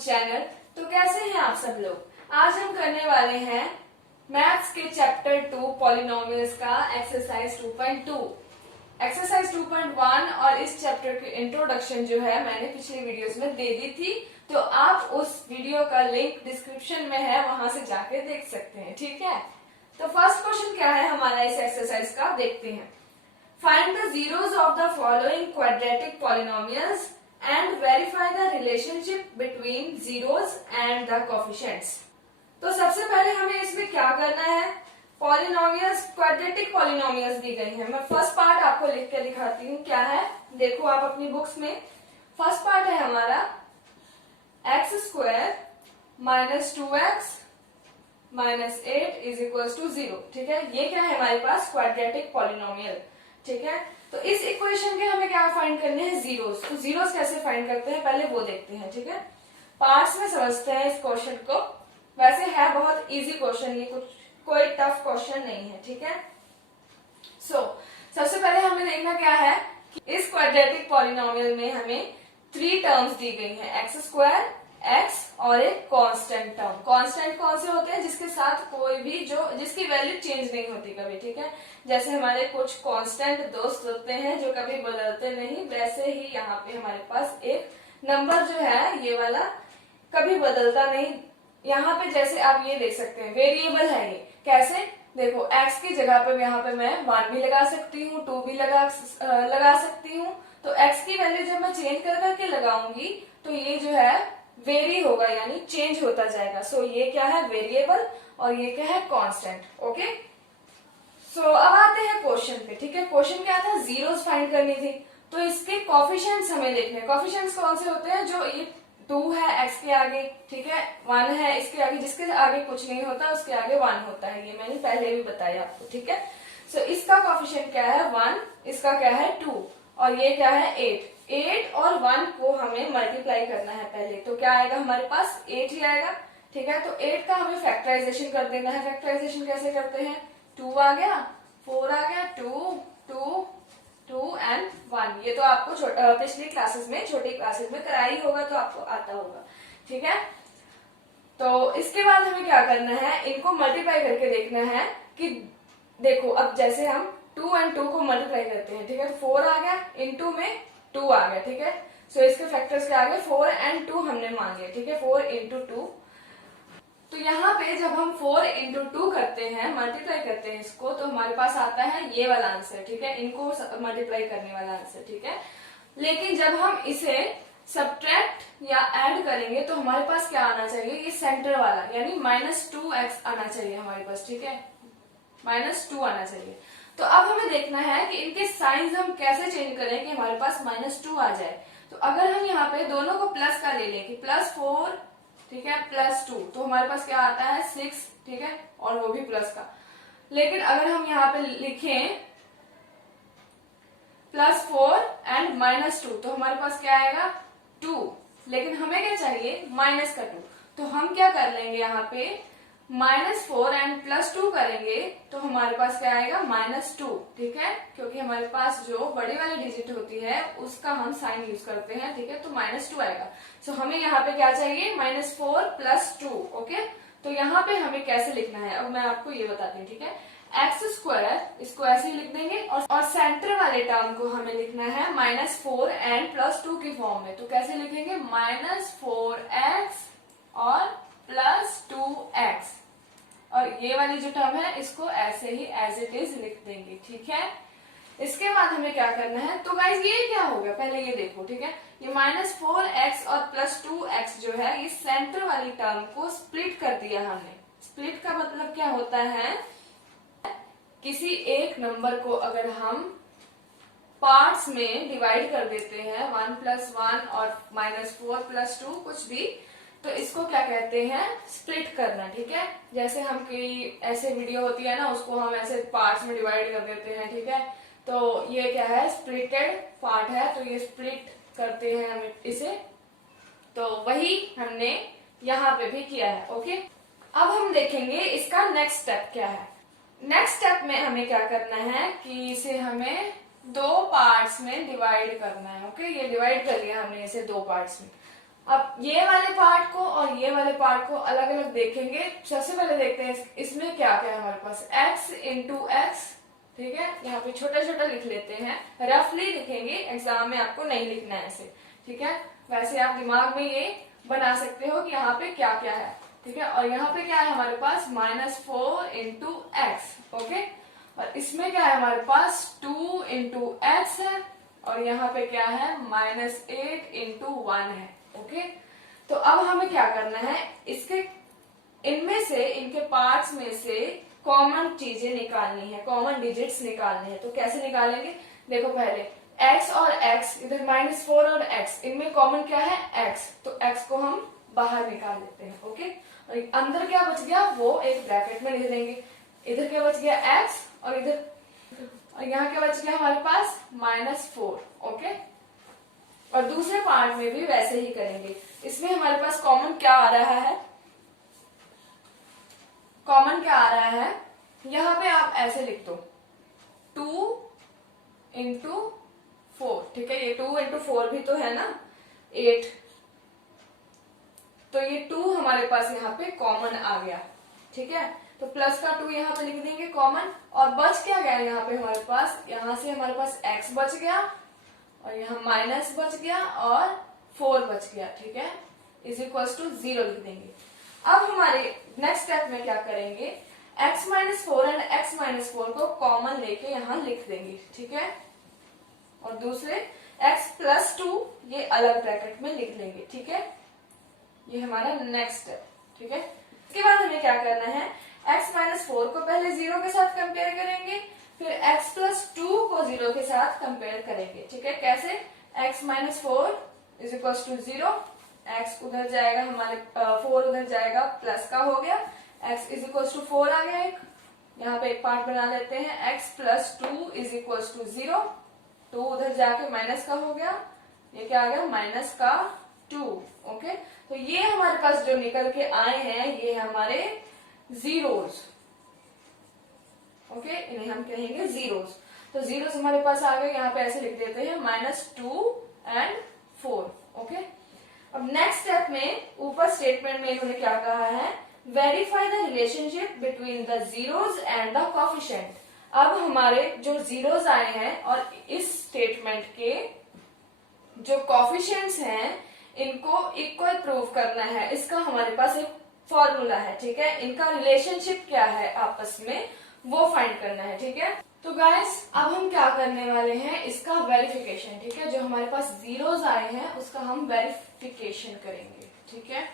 Channel. तो कैसे हैं आप सब लोग। आज हम करने वाले हैं मैथ्स के चैप्टर 2 पॉलिनोमियल्स का एक्सरसाइज 2.2। एक्सरसाइज 2.1 और इस चैप्टर की इंट्रोडक्शन जो है मैंने पिछली वीडियोस में दे दी थी, तो आप उस वीडियो का लिंक डिस्क्रिप्शन में है, वहां से जाके देख सकते हैं। ठीक है, तो फर्स्ट क्वेश्चन क्या है हमारा इस एक्सरसाइज का, देखते हैं। Find the zeros of the following quadratic polynomials and verify the relationship between zeros and the coefficients। तो सबसे पहले हमें इसमें क्या करना है, पॉलिनोमियल्स, क्वाड्रेटिक पॉलिनोमियल्स दी गई हैं। मैं फर्स्ट पार्ट आपको लिख के दिखाती हूँ क्या है, देखो आप अपनी बुक्स में। फर्स्ट पार्ट है हमारा x square minus 2x minus 8 is equal to 0। ठीक है, ये क्या है हमारे पास, क्वाड्रेटिक पॉलिनोमियल। ठीक है, तो इस इक्वेशन के हमें क्या फाइंड करने हैं, जीरोस। तो जीरोस कैसे फाइंड करते हैं पहले वो देखते हैं। ठीक है, पार्ट्स में समझते हैं इस क्वेश्चन को। वैसे है बहुत इजी क्वेश्चन, ये कुछ कोई टफ क्वेश्चन नहीं है। ठीक है, सबसे पहले हमें देखना क्या है कि इस क्वाड्रेटिक पॉलिनोमियल में हमें 3 टर्म्स दी गई हैं, एक्स स्क्वायर, एक्स और एक कांस्टेंट टर्म। कांस्टेंट कौन से होते हैं, जिसके साथ कोई भी जिसकी वैल्यू चेंज नहीं होती कभी। ठीक है, जैसे हमारे कुछ कांस्टेंट दोस्त होते हैं जो कभी बदलते नहीं, वैसे ही यहाँ पे हमारे पास एक नंबर जो है ये वाला कभी बदलता नहीं। यहाँ पे जैसे आप ये देख सकते हैं, वेरिएबल है ये। कैसे, देखो x की जगह पे यहाँ पे मैं 1 भी लगा सकती हूँ, 2 भी लगा सकती हूँ। तो x की वैल्यू जब मैं चेंज कर करके लगाऊंगी तो ये जो है वेरी होगा, यानी चेंज होता जाएगा। सो ये क्या है, वेरिएबल, और ये क्या है, कांस्टेंट। ओके, अब आते हैं क्वेश्चन पे। ठीक है, क्वेश्चन क्या था, जीरोस फाइंड करनी थी। तो इसके कोफिशिएंट्स हमें देखने। कोफिशिएंट्स कौन से होते हैं, जो ये 2 है x के आगे, ठीक है, 1 है इसके आगे, जिसके आगे कुछ नहीं होता उसके आगे 1 होता है। ये मैंने पहले भी बताया आपको। ठीक है, इसका कोफिशिएंट क्या है, 1, इसका क्या है 2, और ये क्या है 8। 8 और 1 को हमें मल्टीप्लाई करना है पहले, तो क्या आएगा हमारे पास, 8 ही आएगा। ठीक है, तो 8 का हमें फैक्टराइजेशन कर देना है। फैक्टराइजेशन कैसे करते हैं, 2 आ गया, 4 आ गया, 2 2 2 एंड 1। ये तो आपको पिछली क्लासेस में, छोटी क्लासेस में कराई होगा, तो आपको आता होगा। ठीक है, तो इसके बाद हमें क्या करना है, इनको मल्टीप्लाई करके देखना है कि देखो अब जैसे हम 2 एंड 2 को मल्टीप्लाई करते हैं। ठीक है, तो 4 आ गया, इनटू में 2 आ गया। ठीक है, इसके फैक्टर्स क्या आ गए, 4 एंड 2 हमने मान लिया। ठीक है, 4 इंटू 2। तो यहाँ पे जब हम 4 इंटू 2 करते हैं, मल्टीप्लाई करते हैं इसको, तो हमारे पास आता है ये वाला आंसर। ठीक है, इनको मल्टीप्लाई करने वाला आंसर। ठीक है, लेकिन जब हम इसे सब्ट्रैक्ट या ऐड करेंगे तो हमारे पास क्या आना चाहिए, ये सेंटर वाला, यानी -2x आना चाहिए हमारे पास। ठीक है, -2 आना चाहिए। तो अब हमें देखना है कि इनके साइंस हम कैसे चेंज करें कि हमारे पास -2 आ जाए। तो अगर हम यहाँ पे दोनों को प्लस का ले लें कि +4, ठीक है, +2, तो हमारे पास क्या आता है 6। ठीक है, और वो भी प्लस का। लेकिन अगर हम यहाँ पे लिखें +4 एंड -2, तो हमारे पास क्या आएगा 2। लेकिन हमें क्या चाहिए, -2। तो हम क्या कर लेंगे, यहाँ पे -4 एंड +2 करेंगे तो हमारे पास क्या आएगा, -2। ठीक है, क्योंकि हमारे पास जो बड़ी वाली डिजिट होती है उसका हम साइन यूज करते हैं। ठीक है, तो -2 आएगा। हमें यहाँ पे क्या चाहिए, -4 + 2। ओके, तो यहाँ पे हमें कैसे लिखना है, अब मैं आपको ये बताती हूँ। ठीक है, एक्स स्क्वायर, इसको ऐसे ही लिख देंगे, और सेंटर वाले टर्म को हमें लिखना है -4 एंड +2 की फॉर्म में। तो कैसे लिखेंगे, -4x और +2x, और ये वाली जो टर्म है इसको ऐसे ही एज इट इज लिख देंगे। ठीक है, इसके बाद हमें क्या करना है, तो गाइज ये क्या हो गया, पहले ये देखो। ठीक है, ये -4x और +2x जो है, ये सेंटर वाली टर्म को स्प्लिट कर दिया हमने। स्प्लिट का मतलब क्या होता है, किसी एक नंबर को अगर हम पार्ट्स में डिवाइड कर देते हैं, 1 + 1 और -4 + 2 कुछ भी, तो इसको क्या कहते हैं, स्प्लिट करना। ठीक है, जैसे हम कई ऐसे वीडियो होती है ना, उसको हम ऐसे पार्ट्स में डिवाइड कर देते हैं। ठीक है, तो ये क्या है, स्प्लिटेड पार्ट है, तो ये स्प्लिट करते हैं हम इसे। तो वही हमने यहाँ पे भी किया है। ओके, अब हम देखेंगे इसका नेक्स्ट स्टेप क्या है। नेक्स्ट स्टेप में हमें क्या करना है कि इसे हमें 2 पार्ट्स में डिवाइड करना है। ओके, ये डिवाइड कर लिया हमने इसे 2 पार्ट्स में। अब ये वाले पार्ट को और ये वाले पार्ट को अलग अलग देखेंगे। सबसे पहले देखते हैं इसमें क्या क्या है हमारे पास। x इंटू एक्स, ठीक है, यहाँ पे छोटा छोटा लिख लेते हैं, रफली लिखेंगे, एग्जाम में आपको नहीं लिखना है ऐसे, ठीक है। वैसे आप दिमाग में ये बना सकते हो कि यहाँ पे क्या क्या है, ठीक है। और यहाँ पे क्या है हमारे पास, -4 इंटू एक्स, ओके। और इसमें क्या है हमारे पास, 2 इंटू एक्स है, और यहाँ पे क्या है, -8 इंटू 1 है, ओके। तो अब हमें क्या करना है, इसके इनमें से, इनके पार्ट्स में से कॉमन चीजें निकालनी है, कॉमन डिजिट्स निकालने हैं। तो कैसे निकालेंगे, देखो पहले x और x, इधर -4 और x, इनमें कॉमन क्या है, x, तो x को हम बाहर निकाल लेते हैं, ओके। और अंदर क्या बच गया वो एक ब्रैकेट में लिख देंगे। इधर क्या बच गया, x, और इधर, और यहाँ क्या बच गया हमारे पास, -4, ओके। और दूसरे पार्ट में भी वैसे ही करेंगे। इसमें हमारे पास कॉमन क्या आ रहा है, कॉमन क्या आ रहा है, यहाँ पे आप ऐसे लिख दो 2 इंटू 4, ठीक है। ये 2 इंटू 4 भी तो है ना, 8, तो ये 2 हमारे पास यहाँ पे कॉमन आ गया, ठीक है। तो प्लस का 2 यहाँ पे लिख देंगे कॉमन, और बच क्या गया यहाँ पे हमारे पास, यहाँ से हमारे पास x बच गया, और यहाँ माइनस बच गया, और 4 बच गया, ठीक है, इज इक्वल टू 0 लिख देंगे। अब हमारे नेक्स्ट स्टेप में क्या करेंगे, x -4 एंड x -4 को कॉमन लेके यहाँ लिख देंगे, ठीक है। और दूसरे x +2 ये अलग ब्रैकेट में लिख लेंगे, ठीक है। ये हमारा नेक्स्ट स्टेप, ठीक है। इसके बाद हमें क्या करना है, x -4 को पहले 0 के साथ कंपेयर करेंगे, फिर x +2 को 0 के साथ कंपेयर करेंगे, ठीक है। कैसे, x -4 is equal to 0, x उधर जाएगा हमारे 4 उधर जाएगा, प्लस का हो गया, x इज इक्वल टू 4 आ गया, एक यहाँ पे एक पार्ट बना लेते हैं, x +2 इज इक्वल टू 0, 2 उधर जाके माइनस का हो गया, ये क्या आ गया, -2, ओके। तो ये हमारे पास जो निकल के आए हैं ये हमारे जीरोस, ओके, इन्हें हम कहेंगे जीरोस। तो जीरोस हमारे पास आ गए, यहाँ पे ऐसे लिख देते हैं -2 एंड 4, ओके। अब नेक्स्ट स्टेप में ऊपर स्टेटमेंट में इन्होंने क्या कहा है, verify the relationship between the zeros and the coefficient. अब हमारे जो जीरोस आए हैं और इस स्टेटमेंट के जो कोफिशिएंट्स हैं इनको इक्वल प्रूव करना है। इसका हमारे पास एक फॉर्मूला है, ठीक है। इनका रिलेशनशिप क्या है आपस में वो फाइंड करना है, ठीक है। तो गाइस अब हम क्या करने वाले हैं, इसका वेरिफिकेशन, ठीक है। जो हमारे पास जीरोस आए हैं उसका हम वेरिफिकेशन करेंगे, ठीक है।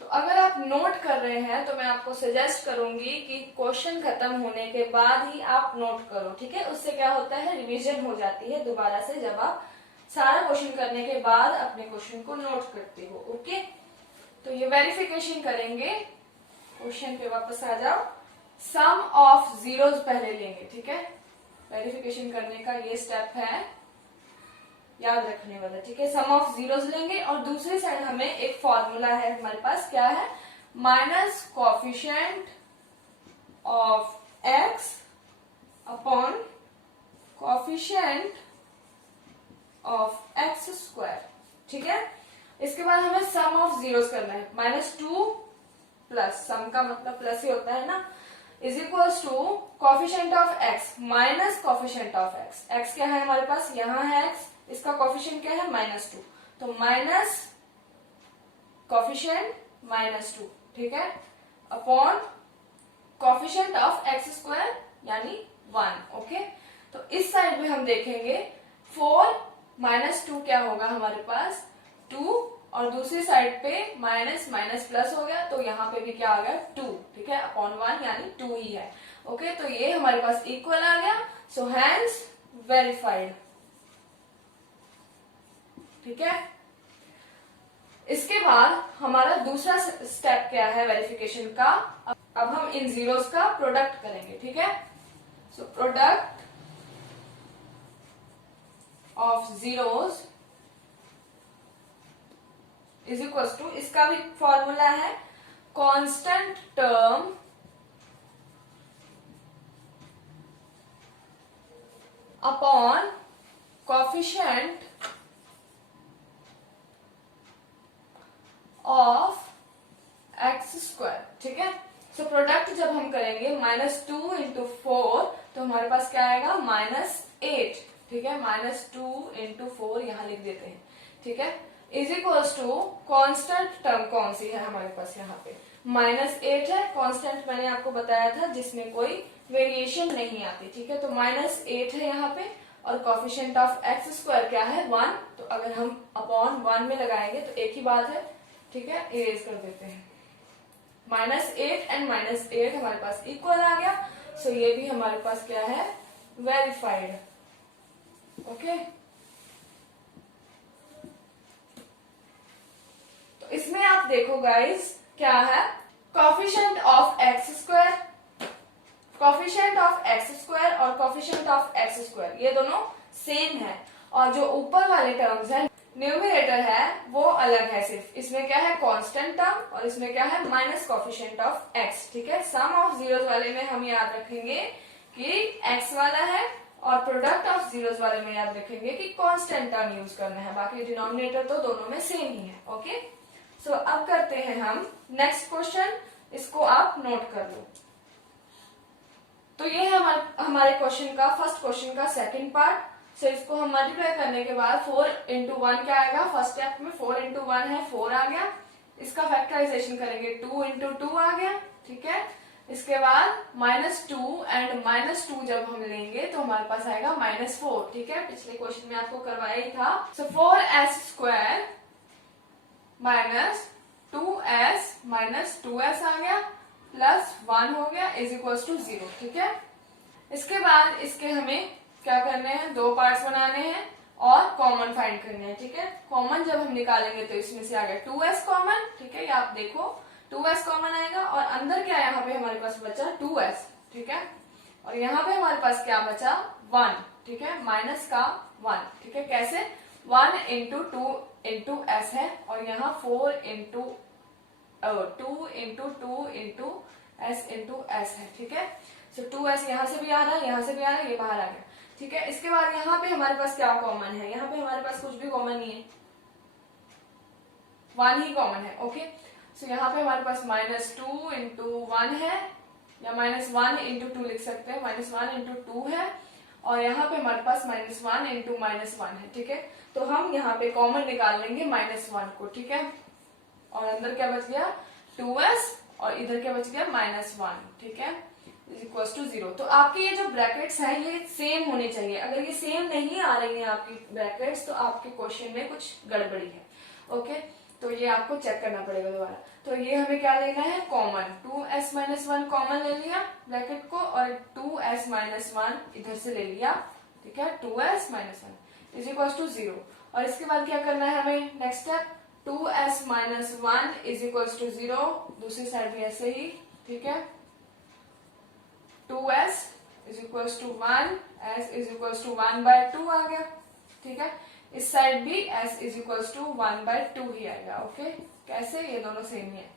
तो अगर आप नोट कर रहे हैं तो मैं आपको सजेस्ट करूंगी कि क्वेश्चन खत्म होने के बाद ही आप नोट करो, ठीक है। उससे क्या होता है, रिवीजन हो जाती है दोबारा से, जब आप सारा क्वेश्चन करने के बाद अपने क्वेश्चन को नोट करते हो, ओके। तो ये वेरिफिकेशन करेंगे, क्वेश्चन पे वापस आ जाओ। सम ऑफ जीरोस पहले लेंगे, ठीक है। वेरिफिकेशन करने का ये स्टेप है, याद रखने वाला, ठीक है। सम ऑफ जीरोस लेंगे और दूसरी साइड हमें एक फॉर्मूला है हमारे पास, क्या है, minus coefficient of x upon coefficient of x square, ठीक है। इसके बाद हमें सम ऑफ जीरोस करना है, -2 प्लस, सम का मतलब प्लस ही होता है ना, is equal to coefficient of x minus coefficient of x। x क्या है हमारे पास, यहाँ है x, इसका कोफिशिएंट क्या है, -2, तो माइनस कोफिशिएंट -2, ठीक है, upon coefficient of x square यानी 1, ओके। तो इस साइड में हम देखेंगे 4 -2 क्या होगा हमारे पास, 2, और दूसरी साइड पे माइनस माइनस प्लस हो गया, तो यहाँ पे भी क्या आ गया, 2, ठीक है, अपॉन 1 यानी 2 ही है, ओके। तो ये हमारे पास इक्वल आ गया, सो हैंस वेरीफाइड, ठीक है। इसके बाद हमारा दूसरा स्टेप क्या है वेरिफिकेशन का, अब हम इन जीरोस का प्रोडक्ट करेंगे, ठीक है। So product of zeros is equal to, इसका भी फॉर्मूला है, कांस्टेंट टर्म अपॉन कोफिशिएंट -2 × 4, तो हमारे पास क्या आएगा -8, ठीक है। -2 × 4 यहाँ लिख देते हैं, ठीक है। Is equals to constant term कौन सी है हमारे पास, यहाँ पे -8 है। कॉन्स्टेंट मैंने आपको बताया था जिसमें कोई वेरिएशन नहीं आती, ठीक है। तो -8 है यहाँ पे, और कोफिशिएंट ऑफ x² क्या है 1, तो अगर हम अपॉन 1 में लगाएंगे तो एक ही बात है, ठीक है। इरेज कर देते हैं। -8 एंड -8 हमारे पास इक्वल आ गया, सो ये भी हमारे पास क्या है वेरीफाइड, ओके। तो इसमें आप देखो गाइस क्या है, coefficient of x², coefficient of x² और कोफिशिएंट ऑफ x², ये दोनों सेम है, और जो ऊपर वाले टर्म्स है न्यूमरेटर है वो अलग है। सिर्फ इसमें क्या है कांस्टेंट टर्म, और इसमें क्या है माइनस कोफिशिएंट ऑफ x, ठीक है। सम ऑफ जीरोस वाले में हम याद रखेंगे कि x वाला है, और प्रोडक्ट ऑफ जीरोस वाले में याद रखेंगे कि कांस्टेंट टर्म यूज करना है। बाकी डिनोमिनेटर तो दोनों में सेम ही है, ओके। सो अब करते हैं हम नेक्स्ट क्वेश्चन, इसको आप नोट कर लो। तो ये है हमारे क्वेश्चन का फर्स्ट क्वेश्चन का सेकंड पार्ट। सो इसको हम मल्टीप्लाई करने के बाद 4 × 1 क्या आएगा, फर्स्ट स्टेप में 4 × 1 है 4 आ गया। इसका फैक्टराइजेशन करेंगे 2 × 2 आ गया, ठीक है। इसके बाद -2 एंड -2 जब हम लेंगे तो हमारे पास आएगा -4, ठीक है। पिछले क्वेश्चन में आपको करवाया ही था। सो 4s² -2s 2s आ गया, +1 हो गया इज इक्वल्स टू 0, ठीक है। इसके बाद इसके हमें क्या करने हैं, दो पार्ट्स बनाने हैं और कॉमन फाइंड करने हैं, ठीक है। कॉमन जब हम निकालेंगे तो इसमें से आ गया 2s कॉमन, ठीक है। ये आप देखो 2s कॉमन आएगा, और अंदर क्या यहाँ पे हमारे पास बचा 2s, ठीक है। और यहाँ पे हमारे पास क्या बचा 1, ठीक है, माइनस का 1, ठीक है। कैसे 1 × 2 × s है, और यहाँ 4 × 2 × 2 × s × s है, ठीक है। सो 2s यहाँ से भी आ रहा है, यहाँ से भी आ रहा है, ये बाहर आ गया, ठीक है। इसके बाद यहाँ पे हमारे पास क्या कॉमन है, यहाँ पे हमारे पास कुछ भी कॉमन नहीं है, 1 ही कॉमन है, ओके। सो यहाँ पे हमारे पास -2 × 1 है, या -1 × 2 लिख सकते हैं, -1 × 2 है, और यहाँ पे हमारे पास -1 × -1 है, ठीक है। तो हम यहाँ पे कॉमन निकाल लेंगे -1 को, ठीक है। और अंदर क्या बच गया 2s, और इधर क्या बच गया -1, ठीक है, इज इक्वल टू 0। तो आपके ये जो ब्रैकेट्स हैं ये सेम होने चाहिए। अगर ये सेम नहीं आ रही है आपकी ब्रैकेट्स, तो आपके क्वेश्चन में कुछ गड़बड़ी है, ओके। तो ये आपको चेक करना पड़ेगा दोबारा। तो ये हमें क्या लेना है कॉमन, 2s - 1 कॉमन ले लिया ब्रैकेट को, और 2s - 1 इधर से ले लिया, ठीक है। 2s - 1 is equal to 0। और इसके बाद क्या करना है हमें, next step 2s - 1 is equal to 0, दूसरी साइड भी ऐसे ही, ठीक है। 2s is equal to 1, s is equal to 1/2 आ गया, ठीक है। इस साइड भी s इज इक्वल टू 1/2 ही आएगा, ओके। कैसे, ये दोनों सेम ही है,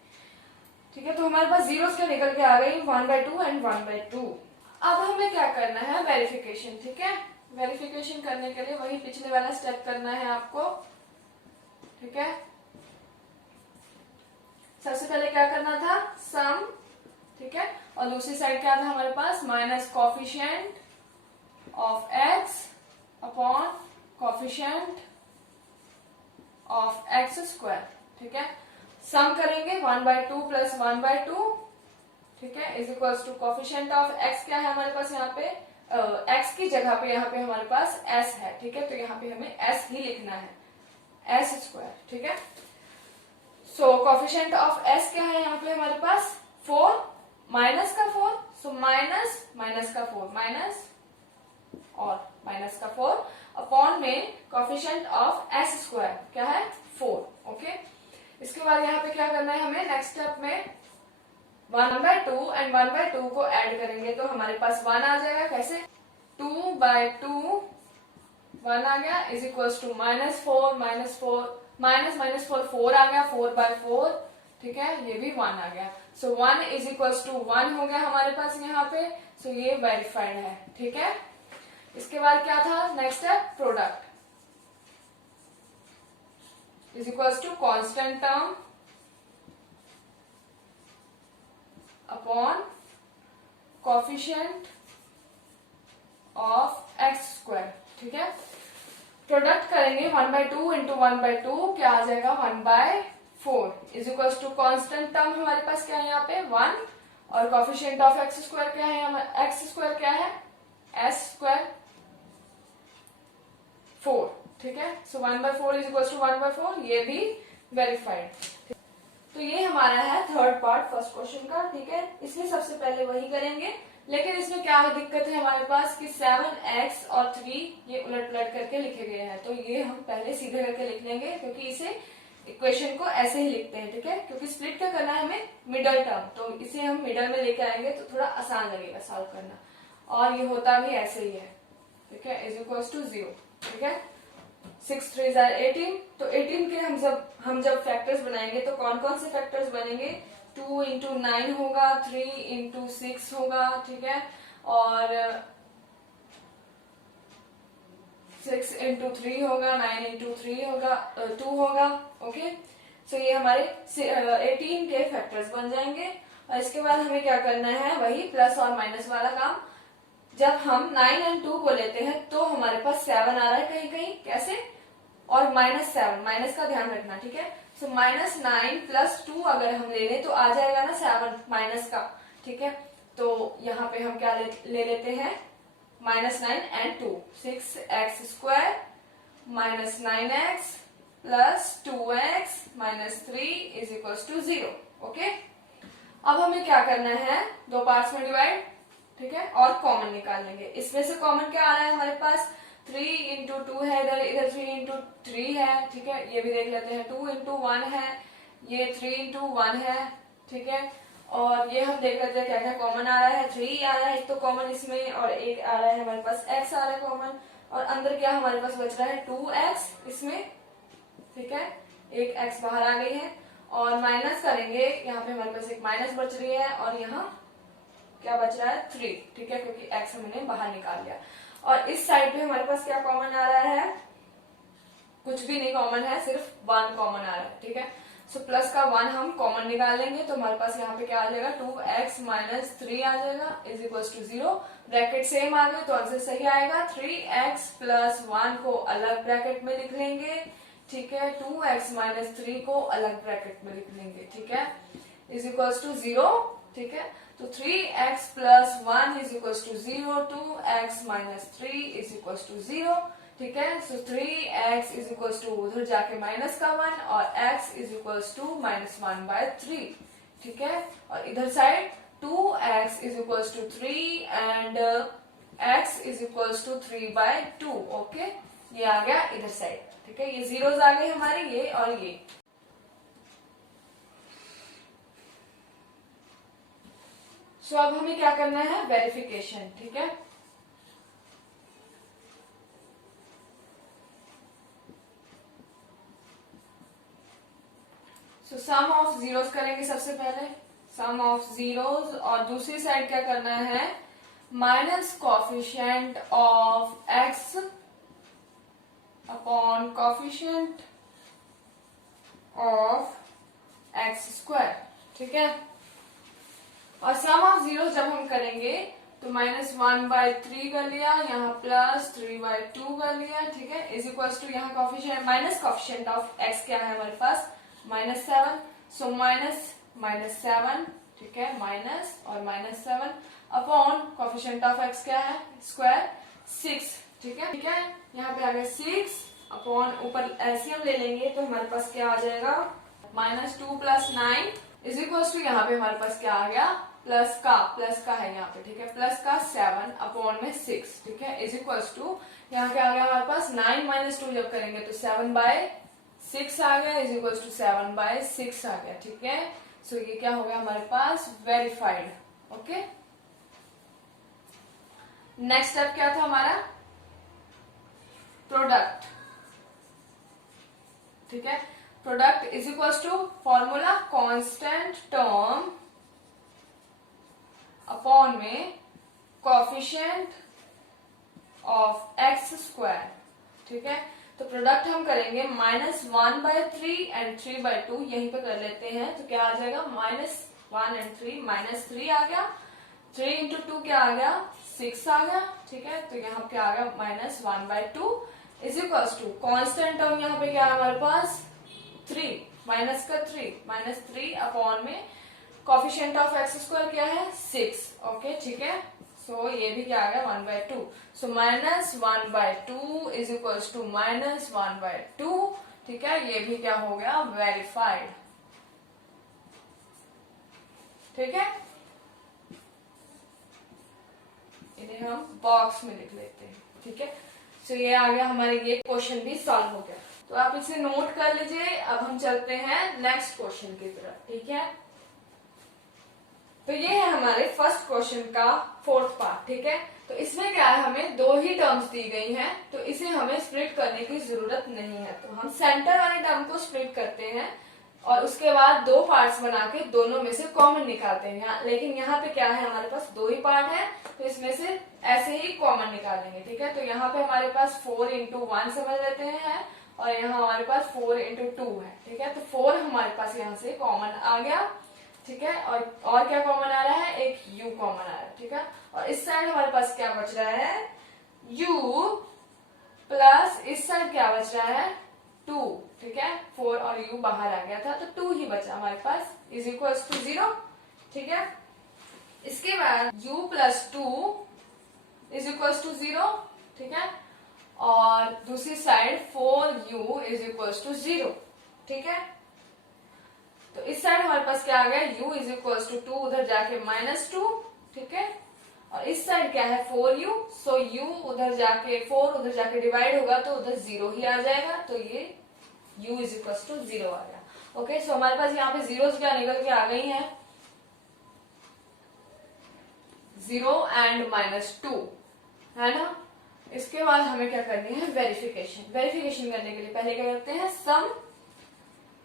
ठीक है। तो हमारे पास जीरोस क्या निकल के आ गई 1/2 एंड 1/2। अब हमें क्या करना है वेरिफिकेशन, ठीक है। वेरिफिकेशन करने के लिए वही पिछले वाला स्टेप करना है आपको, ठीक है। सबसे पहले क्या करना था सम, ठीक है। और दूसरी साइड क्या था हमारे पास minus coefficient of x upon coefficient of x², ठीक है। सम करेंगे 1/2 + 1/2, ठीक है, is equals to coefficient of x क्या है हमारे पास यहाँ पे x की जगह पे यहाँ पे हमारे पास s है, ठीक है। तो यहाँ पे हमें s ही लिखना है s², ठीक है। सो कोफिशिएंट ऑफ s क्या है यहाँ पे हमारे पास 4 माइनस का 4, सो माइनस का 4 माइनस और माइनस का 4 अपॉन में कोफिशिएंट ऑफ s² क्या है 4, ओके। इसके बाद यहाँ पे क्या करना है हमें नेक्स्ट स्टेप में 1/2 एंड 1/2 को ऐड करेंगे तो हमारे पास 1 आ जाएगा। कैसे 2/2 1 आ गया इज इक्वल टू -4 4 आ गया 4/4, ठीक है, ये भी 1 आ गया। सो 1 इज इक्वल टू 1 हो गया हमारे पास यहाँ पे, सो ये वेरीफाइड है, ठीक है। इसके बाद क्या था नेक्स्ट है product is equal to constant term upon coefficient of x square, ठीक है। प्रोडक्ट करेंगे 1/2 इंटू 1/2 क्या आ जाएगा 1/4 is equal to constant term हमारे पास क्या है यहाँ पे 1 और कोफिशिएंट ऑफ एक्स स्क्वायर क्या है, एक्स स्क्वायर क्या है एस स्क्वायर 4, ठीक है। सो 1/4 इज इक्वल टू 1/4, ये भी वेरीफाइड। तो ये हमारा है थर्ड पार्ट फर्स्ट क्वेश्चन का, ठीक है। इसमें सबसे पहले वही करेंगे, लेकिन इसमें क्या दिक्कत है हमारे पास कि 7x और 3 ये उलट पुलट करके लिखे गए हैं, तो ये हम पहले सीधे करके लिख लेंगे क्योंकि इसे इक्वेशन को ऐसे ही लिखते हैं, ठीक है। क्योंकि स्प्लिट क्या करना है हमें मिडल टर्म, तो इसे हम मिडल में लेके आएंगे तो थोड़ा आसान लगेगा सॉल्व करना, और ये होता भी ऐसे ही है, ठीक है, इज इक्वल टू 0, ठीक है। 6 3 18, तो 18 के हम जब फैक्टर्स बनाएंगे तो कौन कौन से फैक्टर्स बनेंगे 2 इंटू 9 होगा, 3 इंटू 6 होगा, ठीक है, और 6 इंटू 3 होगा, 9 इंटू 3 होगा, 2 होगा, ओके। सो ये हमारे 18 के फैक्टर्स बन जाएंगे। और इसके बाद हमें क्या करना है, वही प्लस और माइनस वाला काम। जब हम 9 एंड 2 को लेते हैं तो हमारे पास 7 आ रहा है कहीं कहीं, कैसे, और -7, माइनस का ध्यान रखना, ठीक है। सो -9 प्लस 2 अगर हम ले लें तो आ जाएगा ना 7 माइनस का, ठीक है। तो यहाँ पे हम क्या ले लेते हैं -9 and 2, 6x square -9x plus 2x -3 is equal to 0, okay. अब हमें क्या करना है, दो पार्ट्स में डिवाइड, ठीक है, और कॉमन निकाल लेंगे। इसमें से कॉमन क्या आ रहा है हमारे पास 3 इंटू 2 है, इधर 3 इंटू 3 है, ठीक है, ये भी देख लेते हैं। 2 इंटू 1 है, ये 3 इंटू 1 है, ठीक है, और ये हम देख लेते हैं क्या क्या कॉमन आ रहा है। 3 आ रहा है एक तो कॉमन इसमें, और एक आ रहा है हमारे पास x आ रहा है कॉमन, और अंदर क्या हमारे पास बच रहा है 2x इसमें, ठीक है, एक x बाहर आ गई है, और माइनस करेंगे, यहाँ पे हमारे पास एक माइनस बच रही है, और यहाँ क्या बच रहा है 3, ठीक है, क्योंकि x हमने बाहर निकाल लिया। और इस साइड पे हमारे पास क्या कॉमन आ रहा है, कुछ भी नहीं कॉमन है, सिर्फ 1 कॉमन आ रहा है, ठीक है। सो प्लस का 1 हम कॉमन निकाल लेंगे, तो हमारे पास यहाँ पे क्या आ जाएगा 2x - 3 आ जाएगा is equal to 0। Bracket same आ गए तो आंसर सही आएगा। 3x प्लस 1 को अलग ब्रैकेट में लिख लेंगे, ठीक है, 2x - 3 को अलग ब्रैकेट में लिख लेंगे, ठीक है, इज इक्वल टू 0, ठीक है। तो 3x plus 1 is equal to 0, 2x - 3 is equal to 0, ठीक है। सो 3x इज इक्वल टू उधर जाके माइनस का 1, और x इज इक्वल टू -1/3, ठीक है, और इधर side 2x is equal to 3 and x is equal to 3/2, okay. ये आ गया इधर साइड, ठीक है, ये जीरोस आ गए हमारे, ये और ये। सो अब हमें क्या करना है, वेरिफिकेशन, ठीक है। सो सम ऑफ जीरोस करेंगे सबसे पहले, सम ऑफ जीरोस, और दूसरी साइड क्या करना है, minus coefficient of x upon coefficient of x square, ठीक है। और सम ऑफ जीरो जब हम करेंगे तो -1/3 कर लिया, यहाँ प्लस 3/2 कर लिया, ठीक है, इज इक्वल टू यहाँ coefficient minus coefficient of x क्या है हमारे पास -7, सो -7, ठीक है, माइनस और -7 अपॉन कॉफिशिएंट ऑफ एक्स क्या है स्क्वायर 6, ठीक है, ठीक है, यहाँ पे आ गया 6 अपॉन ऊपर एलसीएम ले लेंगे तो हमारे पास क्या आ जाएगा -2 + 9 इज इक्वल टू यहाँ पे हमारे पास क्या आ गया प्लस का है यहाँ पे, ठीक है, प्लस का 7 अपॉन में 6, ठीक है, इज इक्वल टू यहाँ क्या आ गया हमारे पास 9 - 2 जब करेंगे तो 7/6 आ गया इज इक्वल टू 7/6 आ गया, ठीक है। सो ये क्या हो गया हमारे पास वेरीफाइड, ओके। नेक्स्ट स्टेप क्या था हमारा, प्रोडक्ट, ठीक है, product is equal to formula constant term upon में कोफिशिएंट ऑफ एक्स स्क्वायर, ठीक है। तो प्रोडक्ट हम करेंगे -1/3 एंड 3/2, यहीं पे कर लेते हैं, तो क्या आ जाएगा -1 एंड 3 -3 आ गया, 3 इंटू 2 क्या आ गया, 6 आ गया, ठीक है। तो यहाँ क्या आ गया, -1/2 is equals to constant term यहाँ पे क्या है हमारे पास 3, माइनस का 3 अपॉन में कोफिशिएंट ऑफ एक्स स्क्वायर क्या है 6, ओके ठीक है। सो ये भी क्या आ गया 1/2, सो -1/2 इज इक्वल्स टू -1/2, ठीक है। ये भी क्या हो गया, वेरीफाइड, ठीक है। इन्हें हम बॉक्स में लिख लेते हैं, ठीक है। तो ये आ गया हमारे, ये क्वेश्चन भी सॉल्व हो गया। तो आप इसे नोट कर लीजिए। अब हम चलते हैं नेक्स्ट क्वेश्चन की तरफ, ठीक है। तो ये है हमारे फर्स्ट क्वेश्चन का फोर्थ पार्ट, ठीक है। तो इसमें क्या है, हमें 2 ही टर्म्स दी गई हैं, तो इसे हमें स्प्लिट करने की जरूरत नहीं है। तो हम सेंटर वाले टर्म को स्प्लिट करते हैं और उसके बाद 2 पार्ट्स बना के दोनों में से कॉमन निकालते हैं। लेकिन यहाँ पे क्या है, हमारे पास 2 ही पार्ट है, तो इसमें से ऐसे ही कॉमन निकालेंगे, ठीक है। तो यहाँ पे हमारे पास 4 इंटू 1 समझ लेते हैं और यहाँ हमारे पास 4 इंटू 2 है, ठीक है। तो 4 हमारे पास यहाँ से कॉमन आ गया, ठीक है। और क्या कॉमन आ रहा है, एक u कॉमन आ रहा है, ठीक है। और इस साइड हमारे पास क्या बच रहा है, u प्लस इस साइड क्या बच रहा है 2, ठीक है। 4 और u बाहर आ गया था तो 2 ही बचा हमारे पास, इज इक्वल्स टू 0, ठीक है। इसके बाद u plus 2 is equals to 0, ठीक है। और दूसरी side 4u is equals to 0, ठीक है। तो इस साइड हमारे पास क्या आ गया, u इज इक्वल्स टू 2, उधर जाके -2, ठीक है। और इस साइड क्या है 4u, सो u उधर जाके 4 उधर जाके डिवाइड होगा तो उधर 0 ही आ जाएगा, तो ये u इज इक्वल्स टू 0 आ गया, ओके। सो हमारे पास यहाँ पे जीरोस क्या निकल के आ गई है, 0 एंड -2, है ना। इसके बाद हमें क्या करनी है, वेरिफिकेशन। वेरिफिकेशन करने के लिए पहले क्या करते हैं, sum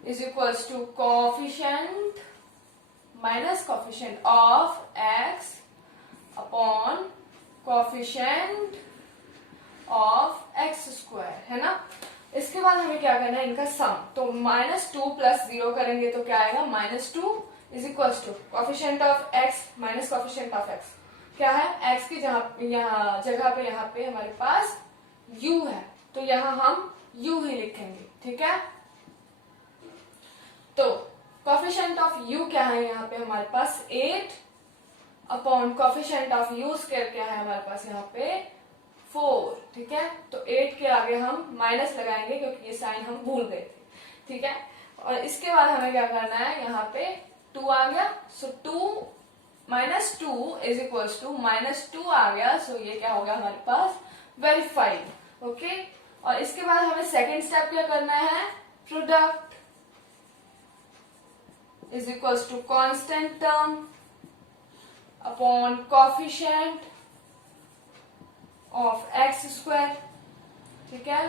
is equals to coefficient minus coefficient of x upon coefficient of x square, है ना। इसके बाद हमें क्या करना है, इनका सम। तो -2 प्लस 0 करेंगे तो क्या आएगा, -2 is equals to coefficient of x minus coefficient of x क्या है, x की जगह पे यहाँ पे हमारे पास u है, तो यहाँ हम u ही लिखेंगे, ठीक है। तो कोफिशिएंट ऑफ u क्या है यहाँ पे हमारे पास 8 upon coefficient of u square क्या है हमारे पास यहाँ पे 4, ठीक है। तो 8 के आगे हम माइनस लगाएंगे क्योंकि ये साइन हम भूल गए थे, ठीक है। और इसके बाद हमें क्या करना है, यहाँ पे 2 आ गया, सो 2 -2 इज इक्वल्स टू -2 आ गया, सो ये क्या होगा हमारे पास वेरीफाइड, ओके। और इसके बाद हमें सेकेंड स्टेप क्या करना है, product is equals to constant term upon coefficient of x square, ठीक है।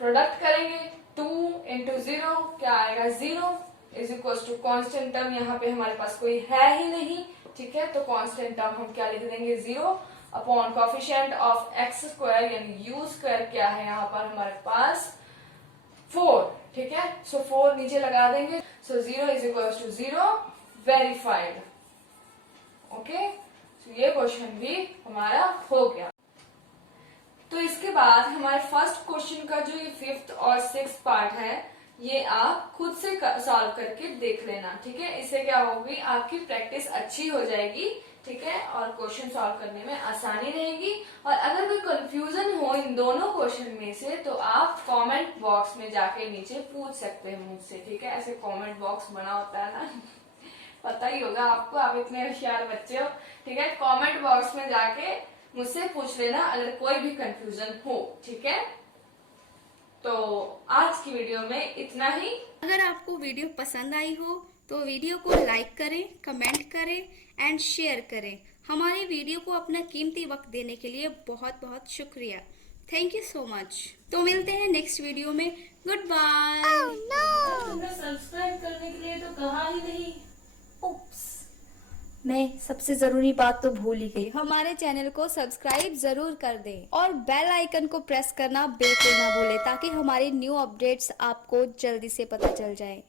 प्रोडक्ट करेंगे 2 इंटू 0 क्या आएगा 0 is equals to constant term, यहाँ पे हमारे पास कोई है ही नहीं, ठीक है। तो कॉन्स्टेंट टर्म हम क्या लिख देंगे 0 upon coefficient of x square यानी u स्क्वायर क्या है यहाँ पर हमारे पास 4, ठीक है। सो 4 नीचे लगा देंगे, so 0 is equal to 0 verified, okay. तो ये क्वेश्चन भी हमारा हो गया। तो इसके बाद हमारे फर्स्ट क्वेश्चन का जो ये 5th और 6th पार्ट है, ये आप खुद से सॉल्व करके देख लेना, ठीक है। इससे क्या होगी, आपकी प्रैक्टिस अच्छी हो जाएगी, ठीक है, और क्वेश्चन सॉल्व करने में आसानी रहेगी। और अगर कोई कंफ्यूजन हो इन दोनों क्वेश्चन में से तो आप कमेंट बॉक्स में जाके नीचे पूछ सकते हैं मुझसे, ठीक है। ऐसे कमेंट बॉक्स बना होता है ना पता ही होगा आपको, आप इतने होशियार बच्चे हो, ठीक है। कमेंट बॉक्स में जाके मुझसे पूछ लेना अगर कोई भी कंफ्यूजन हो, ठीक है। तो आज की वीडियो में इतना ही। अगर आपको वीडियो पसंद आई हो तो वीडियो को लाइक करें, कमेंट करें एंड शेयर करें। हमारी वीडियो को अपना कीमती वक्त देने के लिए बहुत बहुत शुक्रिया। Thank you so much. तो मिलते हैं नेक्स्ट वीडियो में। Good bye. तुमने सब्सक्राइब करने के लिए तो कहा ही नहीं। उप्स, मैं सबसे जरूरी बात तो भूल ही गई। हमारे चैनल को सब्सक्राइब जरूर कर दें और बेल आइकन को प्रेस करना बिल्कुल ना भूलें ताकि हमारी न्यू अपडेट्स आपको जल्दी से पता चल जाए।